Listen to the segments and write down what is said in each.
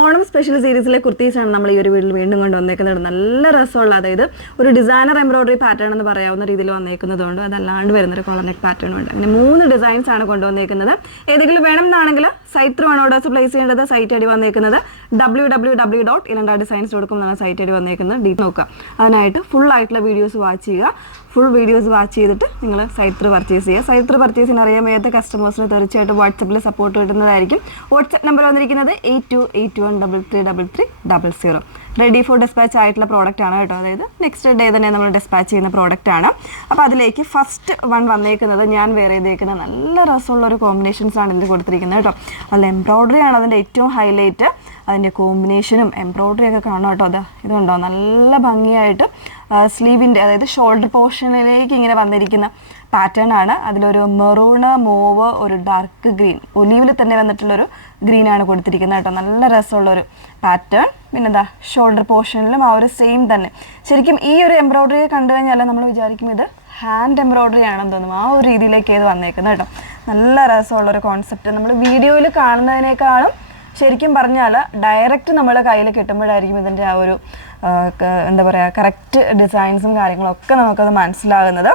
Onam special സീരീസിലെ കുർത്തീസാണ് നമ്മൾ ഈ ഒരു വീട്ടിൽ വീണ്ടും കൊണ്ട് വന്നേക്കുന്നത്. നല്ല രസമുള്ള, അതായത് ഒരു ഡിസൈനർ എംബ്രോയിഡറി പാറ്റേൺ എന്ന് പറയാവുന്ന രീതിയിൽ വന്നേക്കുന്നതുകൊണ്ട് അതല്ലാണ്ട് വരുന്നൊരു കോളർ നെക്ക് പാറ്റേൺ ഉണ്ട്. അങ്ങനെ 3 ഡിസൈൻസ് ആണ് കൊണ്ടുവന്നേക്കുന്നത്. ഏതെങ്കിലും വേണം എന്നാണെങ്കിൽ സൈറ്റ് ത്രൂ ആണ് ഓർഡേഴ്സ് പ്ലേസ് ചെയ്യേണ്ടത്. സൈറ്റ് ഐ ഡി വന്നേക്കുന്നത് www.ilandadesigns.com എന്നാണ് സൈറ്റ് ഐ ഡി വന്നേക്കുന്നത്. ഡീറ്റ് നോക്കുക. അതിനായിട്ട് ഫുൾ ആയിട്ടുള്ള വീഡിയോസ് വാച്ച് ചെയ്യുക. ഫുൾ വീഡിയോസ് വാച്ച് ചെയ്തിട്ട് നിങ്ങൾ സൈറ്റ് ത്രൂ പർച്ചേസ് ചെയ്യുക. സൈറ്റ് ത്രൂ പർച്ചേസിന് അറിയാൻ ഏത് കസ്റ്റമേഴ്സിന് തീർച്ചയായിട്ടും വാട്സപ്പിൽ സപ്പോർട്ട് കിട്ടുന്നതായിരിക്കും. വാട്സപ്പ് നമ്പർ വന്നിരിക്കുന്നത് 8281333300. റെഡി ഫോർ ഡിസ്പാച്ച് ആയിട്ടുള്ള പ്രോഡക്റ്റ് ആണ് കേട്ടോ. അതായത് നെക്സ്റ്റ് ഡേ തന്നെ നമ്മൾ ഡിസ്പാച്ച് ചെയ്യുന്ന പ്രോഡക്റ്റ് ആണ്. അപ്പോൾ അതിലേക്ക് ഫസ്റ്റ് വൺ വന്നേക്കുന്നത് ഞാൻ വേറെ ചെയ്തേക്കുന്നത് നല്ല രസമുള്ള ഒരു കോമ്പിനേഷൻസ് ആണ് ഇതിൽ കൊടുത്തിരിക്കുന്നത് കേട്ടോ. അതിൽ എംബ്രോയ്ഡറി ആണ് അതിൻ്റെ ഏറ്റവും ഹൈലൈറ്റ്. അതിൻ്റെ കോമ്പിനേഷനും എംബ്രോയ്ഡറി ഒക്കെ കാണാം കേട്ടോ. ഇതുണ്ടോ നല്ല ഭംഗിയായിട്ട് സ്ലീവിൻ്റെ അതായത് ഷോൾഡർ പോർഷനിലേക്ക് ഇങ്ങനെ വന്നിരിക്കുന്ന പാറ്റേൺ ആണ്. അതിലൊരു മെറൂണ്, മോവ്, ഒരു ഡാർക്ക് ഗ്രീൻ, ഒലീവിൽ തന്നെ വന്നിട്ടുള്ളൊരു ഗ്രീനാണ് കൊടുത്തിരിക്കുന്നത് കേട്ടോ. നല്ല രസമുള്ളൊരു പാറ്റേൺ. പിന്നെന്താ ഷോൾഡർ പോർഷനിലും ആ ഒരു സെയിം തന്നെ. ശരിക്കും ഈ ഒരു എംബ്രോയ്ഡറി കണ്ടു കഴിഞ്ഞാൽ നമ്മൾ വിചാരിക്കും ഇത് ഹാൻഡ് എംബ്രോയ്ഡറി ആണെന്ന് തോന്നും. ആ ഒരു രീതിയിലേക്ക് ഇത് വന്നേക്കുന്നത് കേട്ടോ. നല്ല രസമുള്ളൊരു കോൺസെപ്റ്റ്. നമ്മൾ വീഡിയോയിൽ കാണുന്നതിനേക്കാളും ശരിക്കും പറഞ്ഞാൽ ഡയറക്റ്റ് നമ്മൾ കയ്യിൽ കിട്ടുമ്പോഴായിരിക്കും ഇതിൻ്റെ ആ ഒരു എന്താ പറയുക കറക്റ്റ് ഡിസൈൻസും കാര്യങ്ങളൊക്കെ നമുക്കത് മനസ്സിലാകുന്നത്.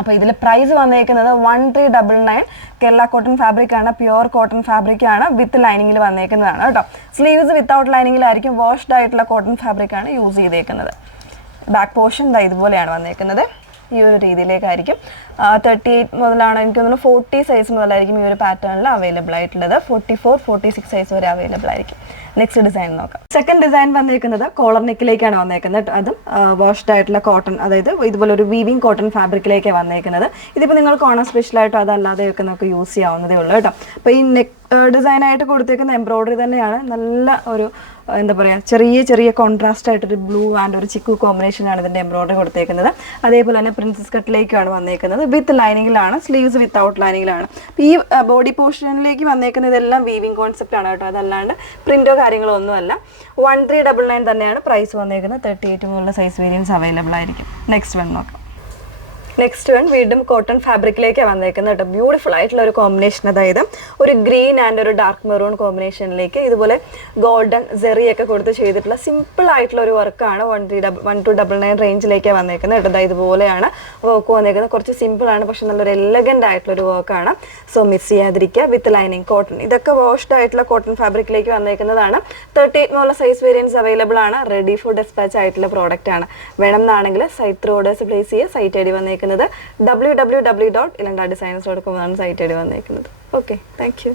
അപ്പോൾ ഇതിൽ പ്രൈസ് വന്നേക്കുന്നത് 1399. കേരള കോട്ടൺ ഫാബ്രിക് ആണ്, പ്യുവർ കോട്ടൺ ഫാബ്രിക് ആണ്, വിത്ത് ലൈനിങ്ങിൽ വന്നേക്കുന്നതാണ് കേട്ടോ. സ്ലീവ്സ് വിത്തൗട്ട് ലൈനിങ്ങിലായിരിക്കും. വാഷ്ഡ് ആയിട്ടുള്ള കോട്ടൺ ഫാബ്രിക് ആണ് യൂസ് ചെയ്തേക്കുന്നത്. ബാക്ക് പോർഷൻ ഇതുപോലെയാണ് വന്നേക്കുന്നത്. ഈ ഒരു രീതിയിലേക്കായിരിക്കും. 38 മുതലാണ് എനിക്ക് തോന്നുന്നു 40 സൈസ് മുതലായിരിക്കും ഈ ഒരു പാറ്റേണിൽ അവൈലബിൾ ആയിട്ടുള്ളത്. 44, 46 സൈസ് വരെ അവൈലബിൾ ആയിരിക്കും. നെക്സ്റ്റ് ഡിസൈൻ നോക്കാം. സെക്കൻഡ് ഡിസൈൻ വന്നേക്കുന്നത് കോളർ നെക്കിലേക്കാണ് വന്നേക്കുന്നത്. അതും വാഷ്ഡ് ആയിട്ടുള്ള കോട്ടൺ, അതായത് ഇതുപോലെ ഒരു വീവിങ് കോട്ടൺ ഫാബ്രിക്കിലേക്കാണ് വന്നേക്കുന്നത്. ഇതിപ്പോൾ നിങ്ങൾക്ക് ഓണം സ്പെഷ്യലായിട്ടോ അതല്ലാതെയൊക്കെ നമുക്ക് യൂസ് ചെയ്യാവുന്നതേ ഉള്ളൂ കേട്ടോ. അപ്പോൾ ഈ നെക്ക് ഡിസൈനായിട്ട് കൊടുത്തേക്കുന്ന എംബ്രോയ്ഡറി തന്നെയാണ്. നല്ല ഒരു എന്താ പറയുക ചെറിയ കോൺട്രാസ്റ്റ് ആയിട്ടൊരു ബ്ലൂ ആൻഡ് ഒരു ചിക്കു കോമ്പിനേഷനാണ് ഇതിൻ്റെ എംബ്രോയ്ഡറി കൊടുത്തേക്കുന്നത്. അതേപോലെ തന്നെ പ്രിൻസസ് കട്ടിലേക്കാണ് വന്നേക്കുന്നത്. വിത്ത് ലൈനിങ്ങിലാണ്, സ്ലീവ്സ് വിത്തൗട്ട് ലൈനിങ്ങിലാണ്. ഈ ബോഡി പോർഷനിലേക്ക് വന്നേക്കുന്ന ഇതെല്ലാം വീവിങ് കോൺസെപ്റ്റ് ആണ് കേട്ടോ. അതല്ലാണ്ട് പ്രിൻറ്റോ കാര്യങ്ങളോ ഒന്നുമല്ല. 1399 തന്നെയാണ് പ്രൈസ് വന്നേക്കുന്നത്. 38 മുതലുള്ള സൈസ് വേരിയൻസ് അവൈലബിൾ ആയിരിക്കും. നെക്സ്റ്റ് വൺ നോക്കാം. നെക്സ്റ്റ് വൺ വീണ്ടും കോട്ടൺ ഫാബ്രിക്കിലേക്കാണ് വന്നേക്കുന്നത് കേട്ടോ. ബ്യൂട്ടിഫുൾ ആയിട്ടുള്ള ഒരു കോമ്പിനേഷൻ. അതായത് ഒരു ഗ്രീൻ ആൻഡ് ഒരു ഡാർക്ക് മെറൂൺ കോമ്പിനേഷനിലേക്ക് ഇതുപോലെ ഗോൾഡൻ സെറിയൊക്കെ കൊടുത്ത് ചെയ്തിട്ടുള്ള സിമ്പിൾ ആയിട്ടുള്ള ഒരു വർക്കാണ്. 1299 റേഞ്ചിലേക്കാണ് വന്നേക്കുന്നത് കേട്ടോ. ഇതുപോലെയാണ് വർക്ക് വന്നേക്കുന്നത്. കുറച്ച് സിമ്പിളാണ്, പക്ഷെ നല്ലൊരു എലഗൻ്റ് ആയിട്ടുള്ളൊരു വർക്കാണ്. സോ മിസ് ചെയ്യാതിരിക്കുക. With lining cotton. ഇതൊക്കെ വാഷ്ഡ് ആയിട്ടുള്ള കോട്ടൺ ഫാബ്രിക്കിലേക്ക് വന്നേക്കുന്നതാണ്. 38 മുതലുള്ള സൈസ് വേരിയൻസ് അവൈലബിൾ ആണ്. റെഡി ഫോർ ഡിസ്പാച്ച് ആയിട്ടുള്ള പ്രോഡക്റ്റ് ആണ്. വേണം എന്നാണെങ്കിൽ സൈറ്റ് ത്രൂ ഓർഡേഴ്സ് പ്ലേസ് ചെയ്യുക. സൈറ്റ് ഐ ഡി വന്നേക്കുന്നത് www.ilandadesigns.com എന്നാണ് സൈറ്റ് ഐ ഡി വന്നേക്കുന്നത്. Okay, thank you.